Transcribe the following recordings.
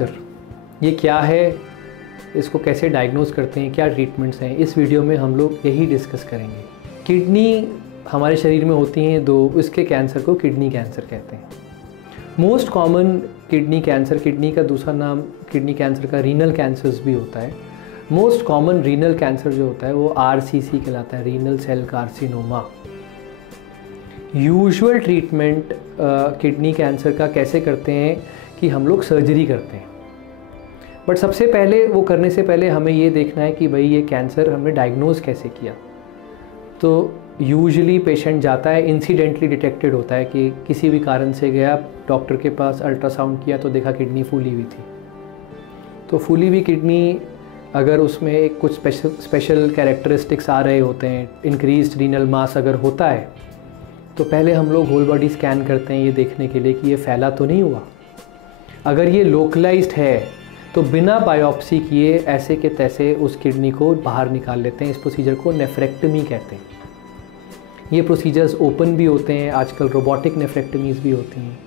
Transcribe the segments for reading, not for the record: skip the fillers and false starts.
Cancer ये क्या है, इसको कैसे डायग्नोज करते हैं, क्या ट्रीटमेंट्स हैं, इस वीडियो में हम लोग यही डिस्कस करेंगे। किडनी हमारे शरीर में होती हैं दो, इसके कैंसर को किडनी कैंसर कहते हैं। Most common kidney cancer, kidney का दूसरा नाम किडनी कैंसर का रीनल कैंसर्स भी होता है। मोस्ट कॉमन रीनल कैंसर जो होता है वो RCC कहलाता है, renal cell carcinoma. Usual treatment kidney cancer का कैसे करते हैं कि हम लोग सर्जरी करते हैं, बट सबसे पहले वो करने से पहले हमें ये देखना है कि भाई ये कैंसर हमने डायग्नोज कैसे किया। तो यूजुअली पेशेंट जाता है, इंसिडेंटली डिटेक्टेड होता है कि किसी भी कारण से गया डॉक्टर के पास, अल्ट्रासाउंड किया तो देखा किडनी फूली हुई थी। तो फूली हुई किडनी अगर उसमें कुछ स्पेशल कैरेक्टरिस्टिक्स आ रहे होते हैं, इंक्रीज्ड रीनल मास अगर होता है, तो पहले हम लोग होल बॉडी स्कैन करते हैं ये देखने के लिए कि ये फैला तो नहीं हुआ। अगर ये लोकलाइज्ड है तो बिना बायोप्सी किए ऐसे के तैसे उस किडनी को बाहर निकाल लेते हैं। इस प्रोसीजर को नेफ्रेक्टमी कहते हैं। ये प्रोसीजर्स ओपन भी होते हैं, आजकल रोबोटिक नेफ्रेक्टमीज भी होती हैं।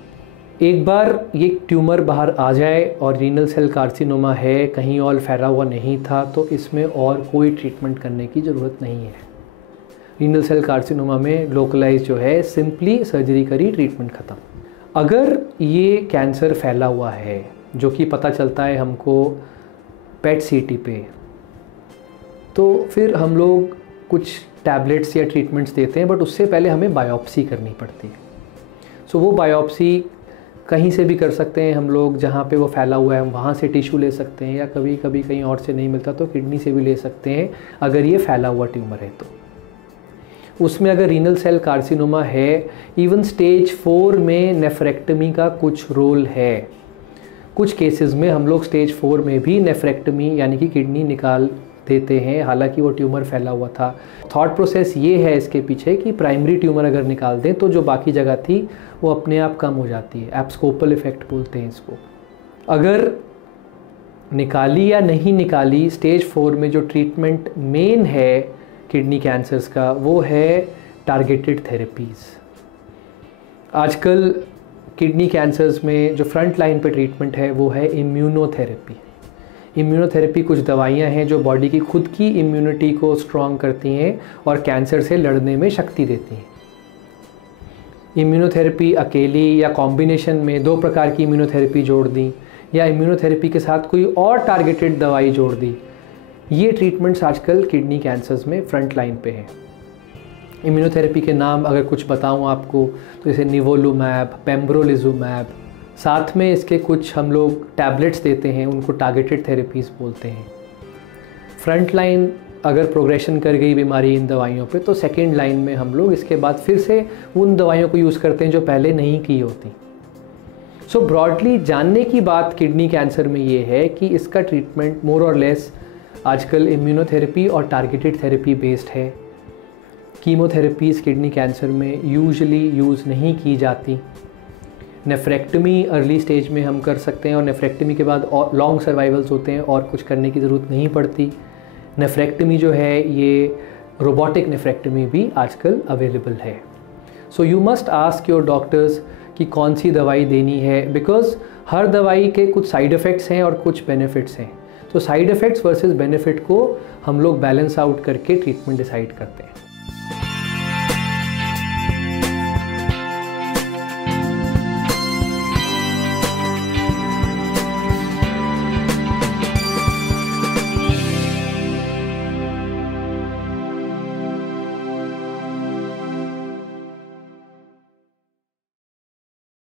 एक बार ये ट्यूमर बाहर आ जाए और रीनल सेल कार्सिनोमा है, कहीं और फैला हुआ नहीं था, तो इसमें और कोई ट्रीटमेंट करने की ज़रूरत नहीं है। रीनल सेल कार्सिनोमा में लोकलाइज जो है, सिंपली सर्जरी करी, ट्रीटमेंट ख़त्म। अगर ये कैंसर फैला हुआ है, जो कि पता चलता है हमको पेट CT पे, तो फिर हम लोग कुछ टैबलेट्स या ट्रीटमेंट्स देते हैं, बट उससे पहले हमें बायोप्सी करनी पड़ती है। सो वो बायोप्सी कहीं से भी कर सकते हैं हम लोग, जहाँ पे वो फैला हुआ है हम वहाँ से टिश्यू ले सकते हैं, या कभी कभी कहीं और से नहीं मिलता तो किडनी से भी ले सकते हैं अगर ये फैला हुआ ट्यूमर है तो। उसमें अगर रीनल सेल कार्सिनोमा है, इवन स्टेज 4 में नेफ्रेक्टमी का कुछ रोल है। कुछ केसेस में हम लोग स्टेज 4 में भी नेफ्रेक्टमी यानी कि किडनी निकाल देते हैं, हालांकि वो ट्यूमर फैला हुआ था। थॉट प्रोसेस ये है इसके पीछे कि प्राइमरी ट्यूमर अगर निकाल दें तो जो बाकी जगह थी वो अपने आप कम हो जाती है। एब्सकोपल इफेक्ट बोलते हैं इसको। अगर निकाली या नहीं निकाली, स्टेज 4 में जो ट्रीटमेंट मेन है किडनी कैंसर्स का वो है टारगेटेड थेरेपीज़। आजकल किडनी कैंसर्स में जो फ्रंट लाइन पे ट्रीटमेंट है वो है इम्यूनोथेरेपी। इम्यूनोथेरेपी कुछ दवाइयाँ हैं जो बॉडी की खुद की इम्यूनिटी को स्ट्रॉन्ग करती हैं और कैंसर से लड़ने में शक्ति देती हैं। इम्यूनोथेरेपी अकेली या कॉम्बिनेशन में 2 प्रकार की इम्यूनोथेरेपी जोड़ दी, या इम्यूनोथेरेपी के साथ कोई और टारगेटेड दवाई जोड़ दी, ये ट्रीटमेंट्स आजकल किडनी कैंसर्स में फ्रंट लाइन पे हैं। इम्यूनोथेरेपी के नाम अगर कुछ बताऊं आपको तो जैसे निवोलुमैब, पेम्ब्रोलिजुमैब, साथ में इसके कुछ हम लोग टैबलेट्स देते हैं, उनको टारगेटेड थेरेपीज़ बोलते हैं। फ्रंट लाइन अगर प्रोग्रेशन कर गई बीमारी इन दवाइयों पे, तो सेकेंड लाइन में हम लोग इसके बाद फिर से उन दवाइयों को यूज़ करते हैं जो पहले नहीं की होती। सो ब्रॉडली जानने की बात किडनी कैंसर में ये है कि इसका ट्रीटमेंट मोर और लेस आजकल इम्यूनोथेरेपी और टारगेटेड थेरेपी बेस्ड है। कीमोथेरेपीज़ किडनी कैंसर में यूजुअली यूज़ नहीं की जाती। नेफ्रेक्टमी अर्ली स्टेज में हम कर सकते हैं और नेफ्रेक्टमी के बाद और लॉन्ग सर्वाइवल्स होते हैं और कुछ करने की ज़रूरत नहीं पड़ती। नेफ्रेक्टमी जो है ये रोबोटिक नेफ्रेक्टमी भी आजकल अवेलेबल है। So you must ask your doctors कि कौन सी दवाई देनी है, बिकॉज हर दवाई के कुछ साइड इफ़ेक्ट्स हैं और कुछ बेनिफिट्स हैं। तो साइड इफ़ेक्ट्स वर्सेस बेनिफिट को हम लोग बैलेंस आउट करके ट्रीटमेंट डिसाइड करते हैं।